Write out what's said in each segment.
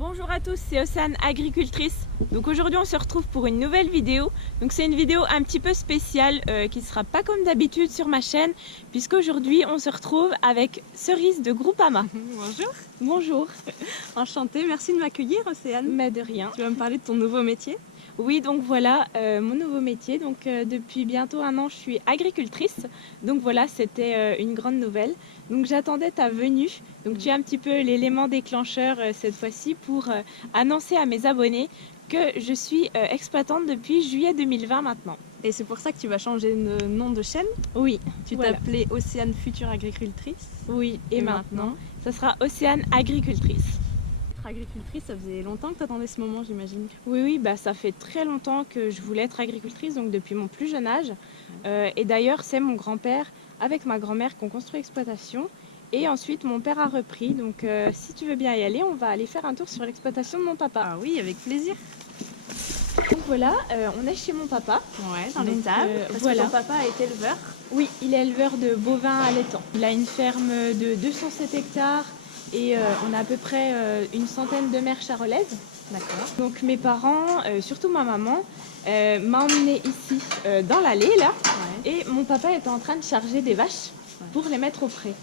Bonjour à tous, c'est Océane, agricultrice. Donc aujourd'hui on se retrouve pour une nouvelle vidéo. Donc c'est une vidéo un petit peu spéciale qui ne sera pas comme d'habitude sur ma chaîne, puisqu'aujourd'hui on se retrouve avec Cerise de Groupama. Bonjour. Bonjour. Enchantée, merci de m'accueillir Océane. Mais de rien. Tu vas me parler de ton nouveau métier? Oui, donc voilà mon nouveau métier. Donc depuis bientôt un an je suis agricultrice. Donc voilà, c'était une grande nouvelle. Donc j'attendais ta venue. Donc tu es un petit peu l'élément déclencheur cette fois-ci pour annoncer à mes abonnés que je suis exploitante depuis juillet 2020 maintenant. Et c'est pour ça que tu vas changer de nom de chaîne? Oui. Tu t'appelais Océane Future Agricultrice? Oui, et maintenant, ça sera Océane Agricultrice. Être agricultrice, ça faisait longtemps que tu attendais ce moment, j'imagine? Oui, bah, ça fait très longtemps que je voulais être agricultrice, donc depuis mon plus jeune âge. Et d'ailleurs, c'est mon grand-père avec ma grand-mère qui ont construit l'exploitation. Et ensuite, mon père a repris. Donc, si tu veux bien y aller, on va aller faire un tour sur l'exploitation de mon papa. Ah oui, avec plaisir. Donc voilà, on est chez mon papa. Ouais, dans l'étable. Voilà. Ton papa est éleveur? Oui, il est éleveur de bovins allaitants. Il a une ferme de 207 hectares et on a à peu près une centaine de mères charolaises. D'accord. Donc mes parents, surtout ma maman, m'a emmenée ici dans l'allée là. Ouais. Et mon papa était en train de charger des vaches pour les mettre au pré.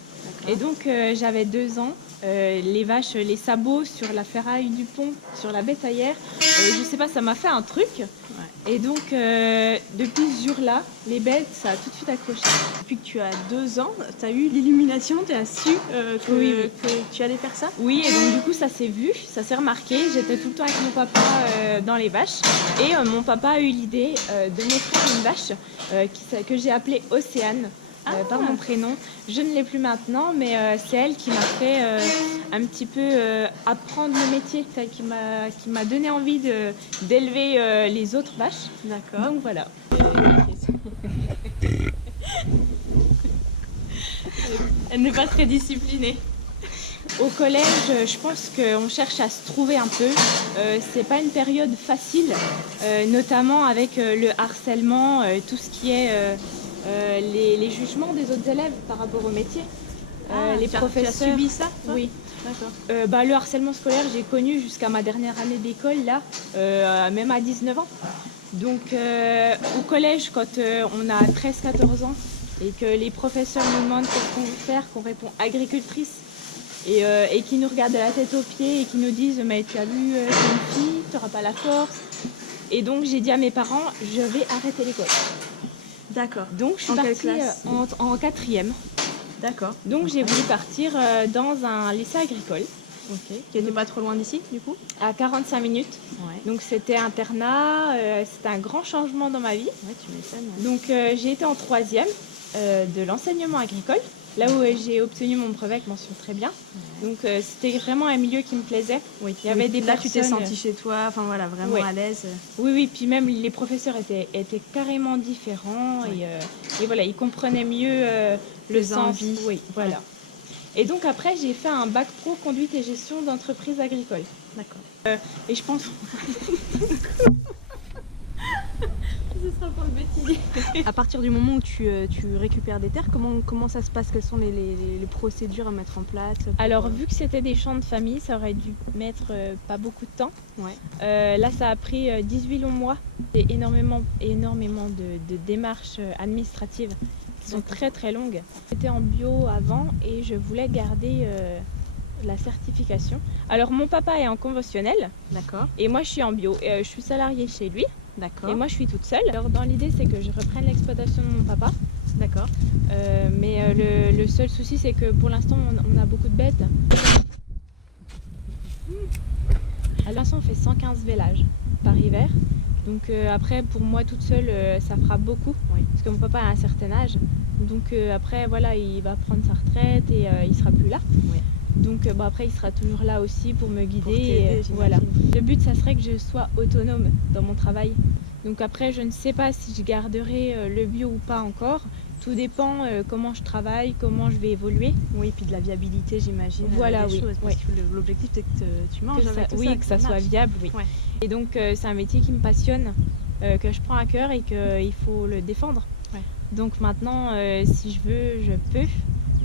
Et donc j'avais 2 ans, les vaches, les sabots sur la ferraille du pont, sur la bétaillère, je sais pas, ça m'a fait un truc. Ouais. Et donc depuis ce jour-là, les bêtes, ça a tout de suite accroché. Depuis que tu as 2 ans, tu as eu l'illumination, tu as su que tu allais faire ça? Oui, et donc du coup ça s'est vu, ça s'est remarqué. J'étais tout le temps avec mon papa dans les vaches. Et mon papa a eu l'idée de m'offrir une vache que j'ai appelée Océane. Par mon prénom. Je ne l'ai plus maintenant, mais c'est elle qui m'a fait un petit peu apprendre le métier, qui m'a donné envie d'élever les autres vaches. D'accord. Donc voilà. Elle n'est pas très disciplinée. Au collège, je pense qu'on cherche à se trouver un peu. C'est pas une période facile, notamment avec le harcèlement, tout ce qui est les jugements des autres élèves par rapport au métier. Les professeurs. Tu as subi ça, toi? Oui. D'accord. Le harcèlement scolaire, j'ai connu jusqu'à ma dernière année d'école, là, même à 19 ans. Donc au collège, quand on a 13-14 ans et que les professeurs nous demandent qu'est-ce qu'on veut faire, qu'on répond agricultrice et qui nous regardent de la tête aux pieds et qui nous disent mais tu as vu, t'es une fille, tu n'auras pas la force. Et donc j'ai dit à mes parents, je vais arrêter l'école. D'accord. Donc je suis partie en 4e. D'accord. Donc j'ai voulu partir dans un lycée agricole. Ok. Qui n'était pas trop loin d'ici, du coup? À 45 minutes. Ouais. Donc c'était internat, c'était un grand changement dans ma vie. Ouais, tu m'étonnes. Ouais. Donc j'ai été en 3e de l'enseignement agricole, là où j'ai obtenu mon brevet avec mention très bien. Ouais. Donc c'était vraiment un milieu qui me plaisait. Oui. Il y avait des là, personnes... tu t'es sentie chez toi, enfin voilà, vraiment à l'aise. Oui, puis même les professeurs étaient carrément différents et voilà, ils comprenaient mieux le sens. Envies. Oui, voilà. Ouais. Et donc après, j'ai fait un bac pro conduite et gestion d'entreprise agricole. D'accord. Et je pense... Ce sera pour le bêtisier. À partir du moment où tu récupères des terres, comment ça se passe? Quelles sont les procédures à mettre en place? Alors vu que c'était des champs de famille, ça aurait dû mettre pas beaucoup de temps. Ouais. Là ça a pris 18 longs mois. Et énormément de démarches administratives qui sont très très longues. J'étais en bio avant et je voulais garder la certification. Alors mon papa est en conventionnel. D'accord. Et moi je suis en bio. Je suis salariée chez lui. D'accord. Et moi je suis toute seule. Alors dans l'idée c'est que je reprenne l'exploitation de mon papa. D'accord. Mais le seul souci c'est que pour l'instant on a beaucoup de bêtes. À l'instant on fait 115 vélages par hiver. Donc après pour moi toute seule ça fera beaucoup. Oui. Parce que mon papa a un certain âge. Donc après voilà il va prendre sa retraite et il sera plus là. Oui. Donc après il sera toujours là aussi pour me guider. Pour t'aider, voilà. Le but ça serait que je sois autonome dans mon travail. Donc après je ne sais pas si je garderai le bio ou pas encore. Tout dépend comment je travaille, comment je vais évoluer. Oui, puis de la viabilité j'imagine. Voilà, des choses, parce que l'objectif c'est que tu manges avec tout ça. Oui, que ça soit viable, oui. Ouais. Et donc c'est un métier qui me passionne, que je prends à cœur et qu'il faut le défendre. Ouais. Donc maintenant si je veux, je peux.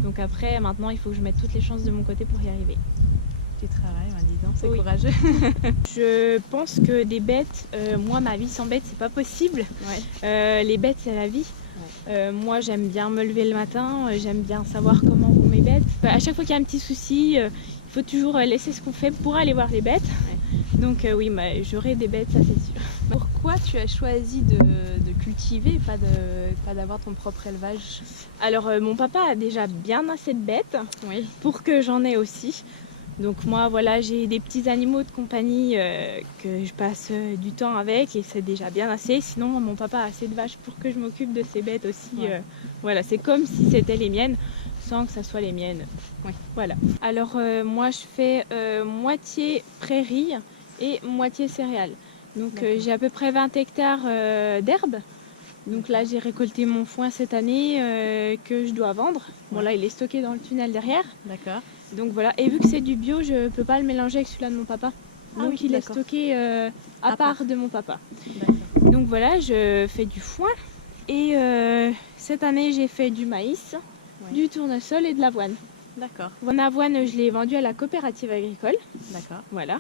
Donc après, maintenant, il faut que je mette toutes les chances de mon côté pour y arriver. Tu travailles, dis donc, c'est Oui. courageux. Je pense que des bêtes, moi ma vie sans bêtes c'est pas possible. Les bêtes c'est la vie. Moi j'aime bien me lever le matin, j'aime bien savoir comment vont mes bêtes. À chaque fois qu'il y a un petit souci, il faut toujours laisser ce qu'on fait pour aller voir les bêtes. Donc oui, j'aurai des bêtes, ça c'est sûr. Pourquoi tu as choisi de cultiver, pas d'avoir ton propre élevage? Alors mon papa a déjà bien assez de bêtes pour que j'en ai aussi. Donc moi voilà, j'ai des petits animaux de compagnie que je passe du temps avec et c'est déjà bien assez. Sinon mon papa a assez de vaches pour que je m'occupe de ses bêtes aussi. Voilà, c'est comme si c'était les miennes sans que ça soit les miennes. Voilà. Alors moi je fais moitié prairie et moitié céréales. Donc j'ai à peu près 20 hectares d'herbe. Donc là j'ai récolté mon foin cette année que je dois vendre. Bon là il est stocké dans le tunnel derrière. D'accord. Donc voilà, et vu que c'est du bio, je peux pas le mélanger avec celui-là de mon papa. Donc il est stocké à part de mon papa. Donc voilà, je fais du foin. Et cette année j'ai fait du maïs, du tournesol et de l'avoine. D'accord. Mon avoine, je l'ai vendue à la coopérative agricole. D'accord. Voilà.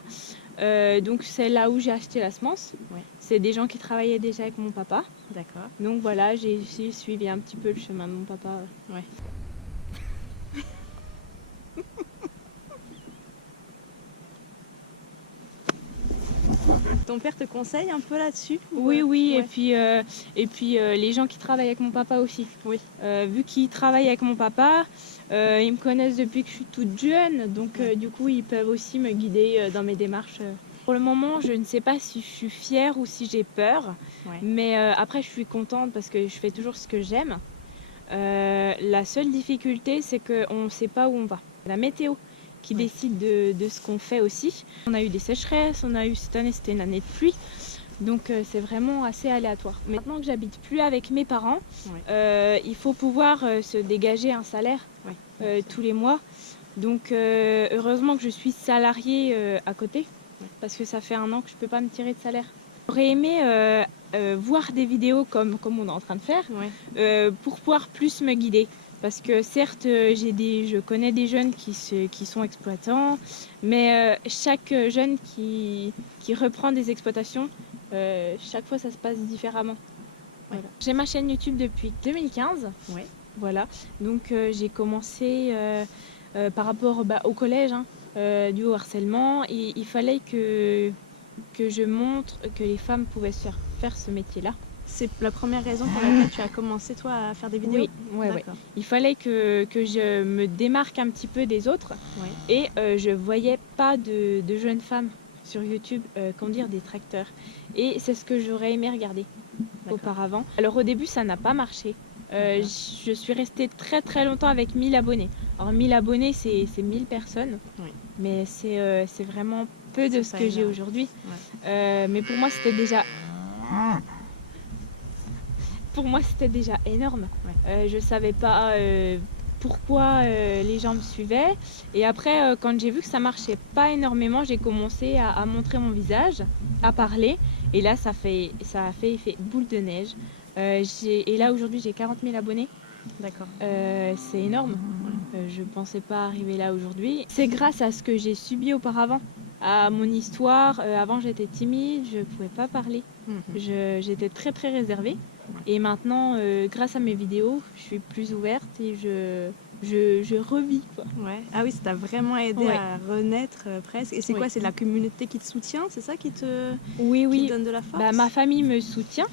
Donc c'est là où j'ai acheté la semence. C'est des gens qui travaillaient déjà avec mon papa. D'accord. Donc voilà, j'ai suivi un petit peu le chemin de mon papa. Ton père te conseille un peu là-dessus? Oui. Et puis les gens qui travaillent avec mon papa aussi. Vu qu'ils travaillent avec mon papa, ils me connaissent depuis que je suis toute jeune, donc du coup ils peuvent aussi me guider dans mes démarches. Pour le moment, je ne sais pas si je suis fière ou si j'ai peur, mais après je suis contente parce que je fais toujours ce que j'aime. La seule difficulté, c'est qu'on ne sait pas où on va. La météo qui décide de ce qu'on fait aussi. On a eu des sécheresses, cette année c'était une année de pluie, donc c'est vraiment assez aléatoire. Maintenant que j'habite plus avec mes parents, il faut pouvoir se dégager un salaire tous les mois. Donc heureusement que je suis salariée à côté, parce que ça fait 1 an que je peux pas me tirer de salaire. J'aurais aimé voir des vidéos comme on est en train de faire, pour pouvoir plus me guider. Parce que certes, je connais des jeunes qui sont exploitants, mais chaque jeune qui reprend des exploitations, chaque fois ça se passe différemment. Voilà. J'ai ma chaîne YouTube depuis 2015. Voilà. Donc j'ai commencé par rapport au collège, dû au harcèlement. Et il fallait que je montre que les femmes pouvaient se faire ce métier-là. C'est la première raison pour laquelle tu as commencé toi à faire des vidéos? Oui. Il fallait que je me démarque un petit peu des autres. Et je voyais pas de jeunes femmes sur YouTube conduire des tracteurs. Et c'est ce que j'aurais aimé regarder auparavant. Alors au début ça n'a pas marché. Je suis restée très très longtemps avec 1000 abonnés. Alors 1000 abonnés c'est 1000 personnes. Mais c'est vraiment peu de ce que j'ai aujourd'hui. Mais pour moi c'était déjà... Pour moi, c'était déjà énorme. Je savais pas pourquoi les gens me suivaient. Et après, quand j'ai vu que ça marchait pas énormément, j'ai commencé à montrer mon visage, à parler. Et là, ça a fait effet boule de neige. Et là, aujourd'hui, j'ai 40 000 abonnés. D'accord. C'est énorme. Je pensais pas arriver là aujourd'hui. C'est grâce à ce que j'ai subi auparavant, à mon histoire. Avant, j'étais timide, je pouvais pas parler. J'étais très très réservée. Et maintenant, grâce à mes vidéos, je suis plus ouverte et je revis. Ah oui, ça t'a vraiment aidé à renaître presque. Et c'est quoi? C'est la communauté qui te soutient? C'est ça qui te donne de la force? Ma famille me soutient.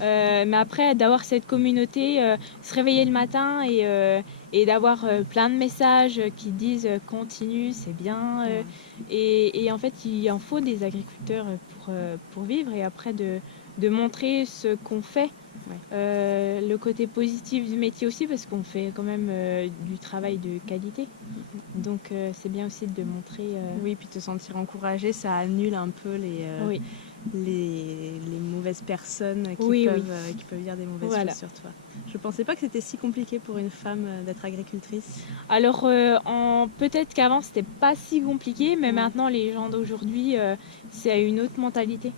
Mais après, d'avoir cette communauté, se réveiller le matin et d'avoir plein de messages qui disent continue, c'est bien. Et en fait, il en faut des agriculteurs pour vivre et après de montrer ce qu'on fait. Le côté positif du métier aussi parce qu'on fait quand même du travail de qualité. Donc c'est bien aussi de montrer... Oui, puis te sentir encouragée, ça annule un peu les mauvaises personnes qui peuvent dire des mauvaises choses sur toi. Je pensais pas que c'était si compliqué pour une femme d'être agricultrice. Alors peut-être qu'avant c'était pas si compliqué, mais maintenant les gens d'aujourd'hui c'est une autre mentalité.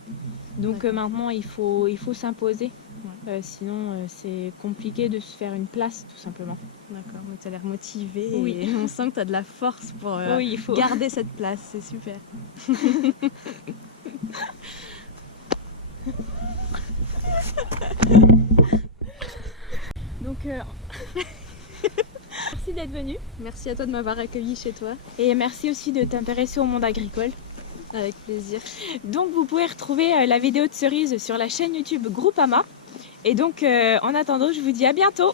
Donc maintenant il faut s'imposer. Sinon, c'est compliqué de se faire une place, tout simplement. D'accord, tu as l'air motivée et on sent que tu as de la force pour il faut garder cette place, c'est super. Donc, merci d'être venue. Merci à toi de m'avoir accueillie chez toi. Et merci aussi de t'intéresser au monde agricole. Avec plaisir. Donc, vous pouvez retrouver la vidéo de Cerise sur la chaîne YouTube Groupama. Et donc, en attendant, je vous dis à bientôt.